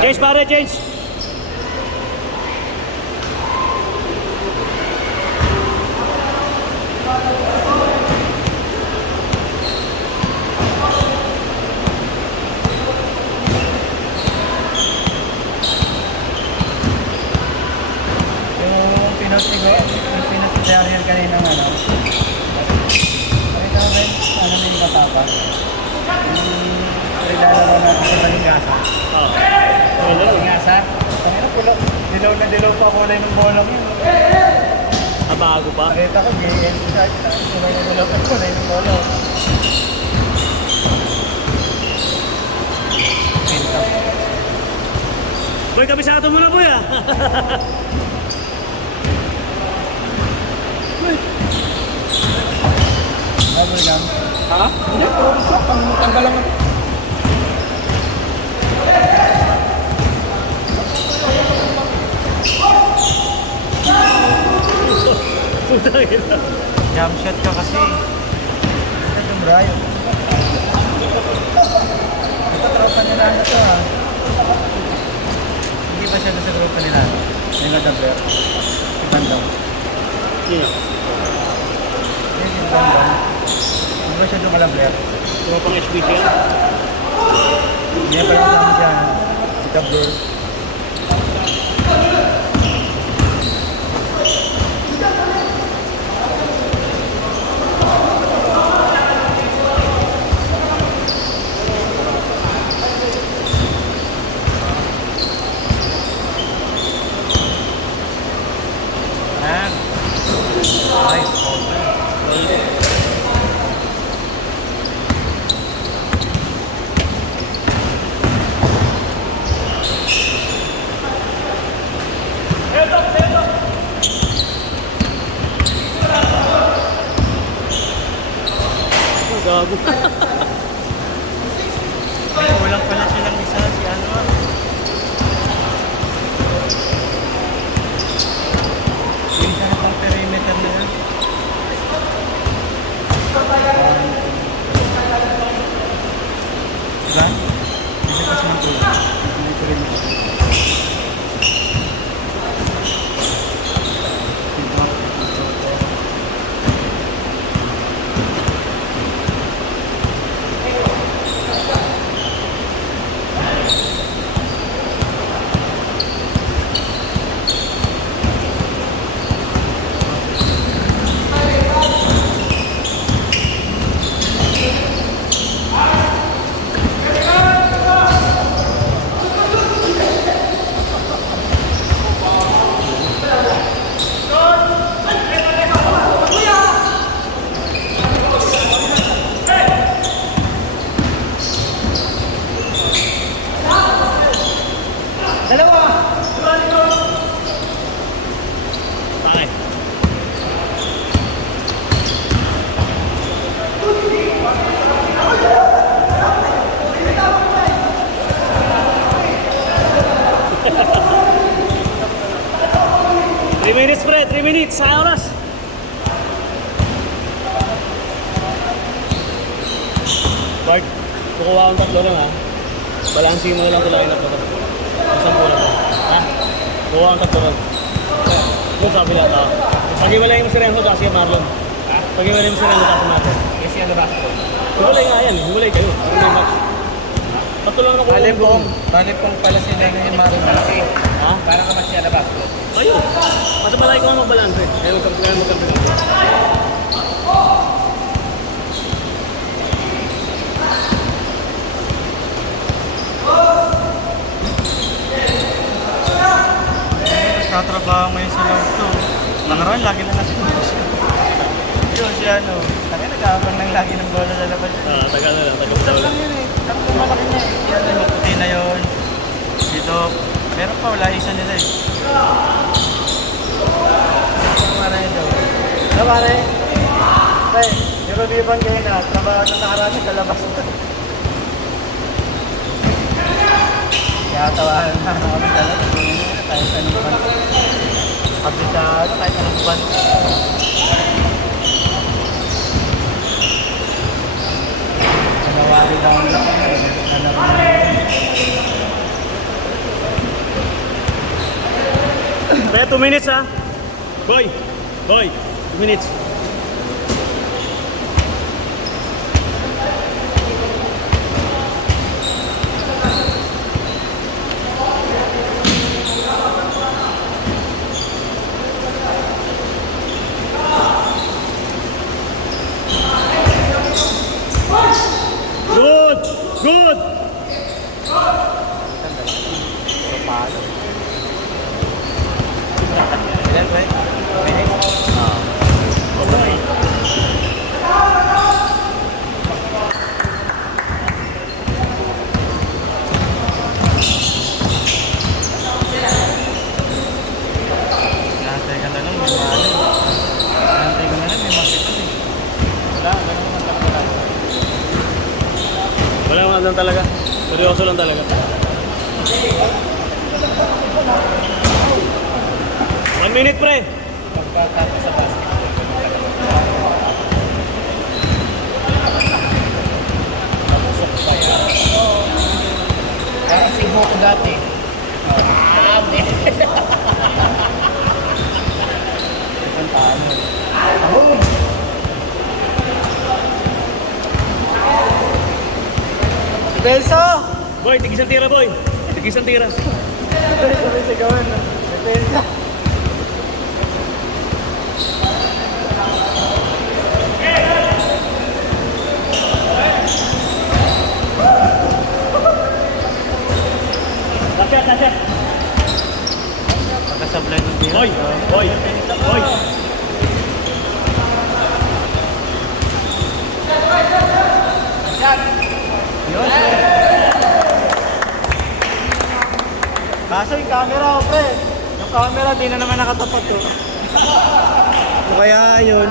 Change pare, change. Yung pinasigo, yung pinasigaryer kanina ng ano. Ito rin, ano na yung matapa. Yung ilalaro natin sa Balingasa. Oh. Balingasa. Kanina pulo. Dilaw na dilaw pa kulay ng bolong yun. Bago pa. Nakita ko, GL sa ito. Kulay na dilaw pa kulay ng bolong. Pinta. Boy, kabisado mo na boy ah. Double gum. Ha? Hindi, puro gusto. Tanggal lang ako. Puta ina. Jump shot ka kasi. Ito yung Brian. Ito tropa nila na to ha. Hindi ba siya sa tropa nila? Nila Dabler. Ibandang. Sino? Yes, Ibandang. Hindi ba siya doon kalabler? Sino pang HBC yan? Hindi pa yung kasama siya. Si Dabler. Ay, Gago. kulang pala silang isa si ano. Yung isa na pang perimeter na yan. Diba? Hindi kasi ng tulo. Hindi perimeter. Pare. Three minutes pre, 3 minutes, sa oras. Bart, kukuha akong tatlo lang ha. Balansin mo na lang kung na po. Isang pula mo. Ha? Kukuha akong tatlo lang. Doon sabi lang tao. Pag-iwalay mo si Renzo at si Marlon. Ha? Pag-iwalay mo si Renzo at si Marlon. Kasi ano ba? Himulay nga yan, himulay kayo. Himulay match. Patulong na kung Talipong pala sila ng Mario Malaki. Ha? Para naman siya na ba? Ayun. Mas malaki ko ang magbalanse. Kaya magkampi. Tatrabaho ngayon sa loob to. Nakaraan, lagi na nasa labas. Yun, si ano. Kaya nag-aabang ng lagi ng bola sa labas. Tagal na lang, tagal Utang na lang lang. yun eh. Utang ko malaki na eh. Yan, yung maputi na yun. Dito, meron pa, wala isa nila eh. Pare ito. Ano pare? Tay, yung mabibang kayo na, trabaho na nakaraan sa labas. Kaya tawahan na kami talaga. Kahit anong ban. Pagkita, kahit anong ban. Nawari lang lang. 2 minutes ha. Boy, 2 minutes. Good! Good! Palo. Ilan ba? Minutes? Nantay ka na lang, may mali. Nantay ka na lang, may makita eh. Wala, ganun naman talaga. Wala naman lang talaga. Seryoso lang talaga. 1 minute pre. Pagkatapos sa basket. Napusok pa yan. Parang si Goku dati. Grabe! Ang talo. Boom! Si Belso! Boy, tigis ang tira boy. Tigis ang tira. Sabi sigawan na. Si Belso! Tasya. Pagkasablay ng tira. Boy. Yun. Kaso yung camera ko, pre. Yung camera, di na naman nakatapat to. O kaya yun.